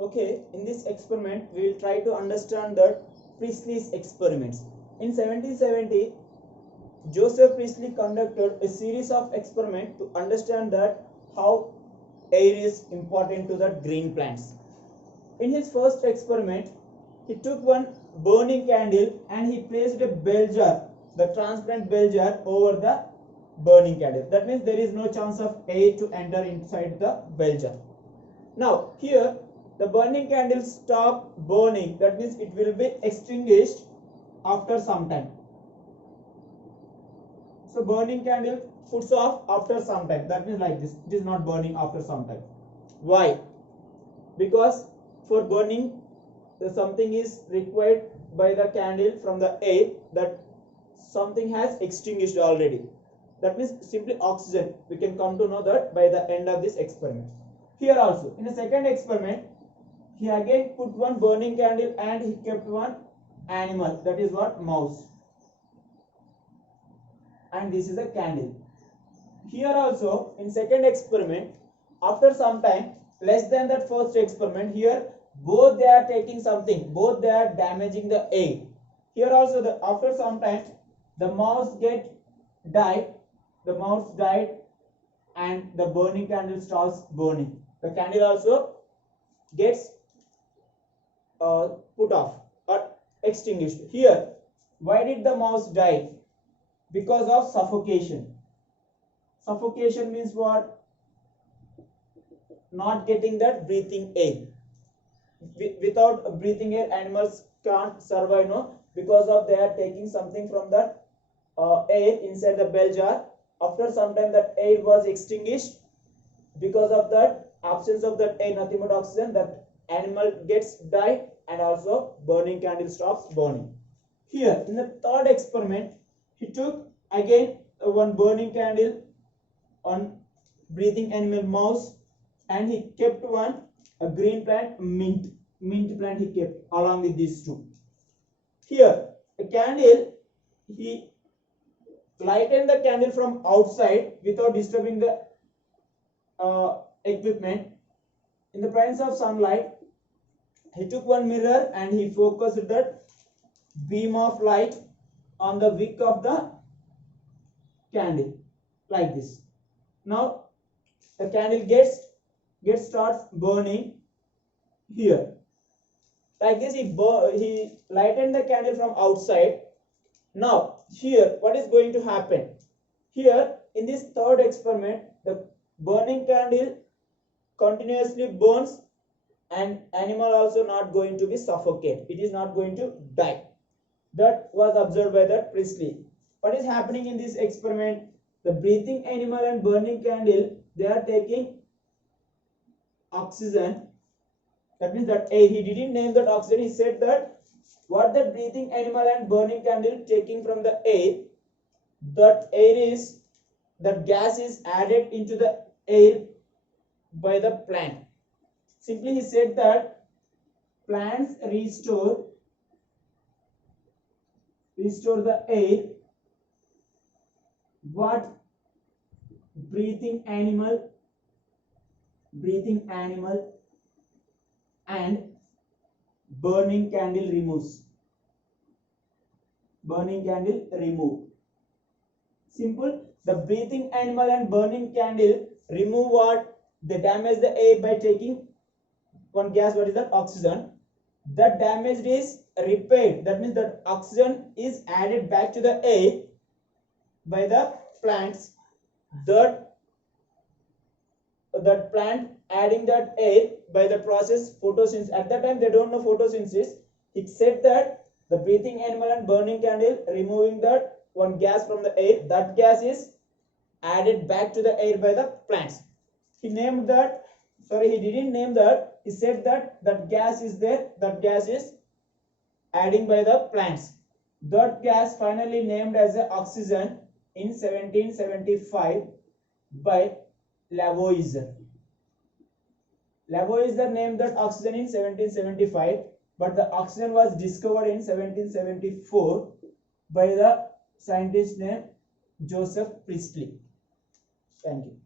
Okay, in this experiment, we will try to understand that Priestley's experiments. In 1770, Joseph Priestley conducted a series of experiments to understand that how air is important to the green plants. In his first experiment, he took one burning candle and he placed a bell jar, the transparent bell jar, over the burning candle. That means there is no chance of air to enter inside the bell jar. Now here the burning candle stop burning, that means it will be extinguished after some time. So burning candle puts off after some time, that means like this, it is not burning after some time. Why? Because for burning something is required by the candle from the air, that something has extinguished already, that means simply oxygen. We can come to know that by the end of this experiment. Here also in the second experiment, he again put one burning candle and he kept one animal, that is what, mouse, and this is a candle. Here also in second experiment, after some time, less than that first experiment, here both they are taking something, both they are damaging the air. Here also after some time the mouse died and the burning candle starts burning. The candle also gets put off or extinguished. Here, why did the mouse die? Because of suffocation. Suffocation means what? Not getting that breathing air. Without breathing air, animals can't survive, no? Because of they are taking something from that air inside the bell jar. After some time that air was extinguished. Because of that absence of that air, nothing but oxygen, that animal gets died and also burning candle stops burning. Here in the third experiment, he took again one burning candle on breathing animal mouse and he kept one a green plant, mint plant he kept along with these two. Here a candle, he lightened the candle from outside without disturbing the equipment. In the presence of sunlight, he took one mirror and he focused that beam of light on the wick of the candle like this. Now the candle starts burning here like this. He lightened the candle from outside. Now here what is going to happen? Here in this third experiment, the burning candle continuously burns and animal also not going to be suffocated, it is not going to die. That was observed by the Priestley. What is happening in this experiment? The breathing animal and burning candle, they are taking oxygen, that means that air. He didn't name that oxygen, he said that what the breathing animal and burning candle taking from the air, that gas is added into the air by the plant. Simply he said that plants restore the air what breathing animal and burning candle remove. Simple. The breathing animal and burning candle remove what? They damage the air by taking one gas, what is that? Oxygen. That damage is repaired, that means that oxygen is added back to the air by the plants. That plant adding that air by the process photosynthesis. At that time they don't know photosynthesis. It said that the breathing animal and burning candle removing that one gas from the air, that gas is added back to the air by the plants. He named that, sorry, he didn't name that, he said that gas is there, that gas is adding by the plants. That gas finally named as a oxygen in 1775 by Lavoisier. Lavoisier named that oxygen in 1775, but the oxygen was discovered in 1774 by the scientist named Joseph Priestley. Thank you.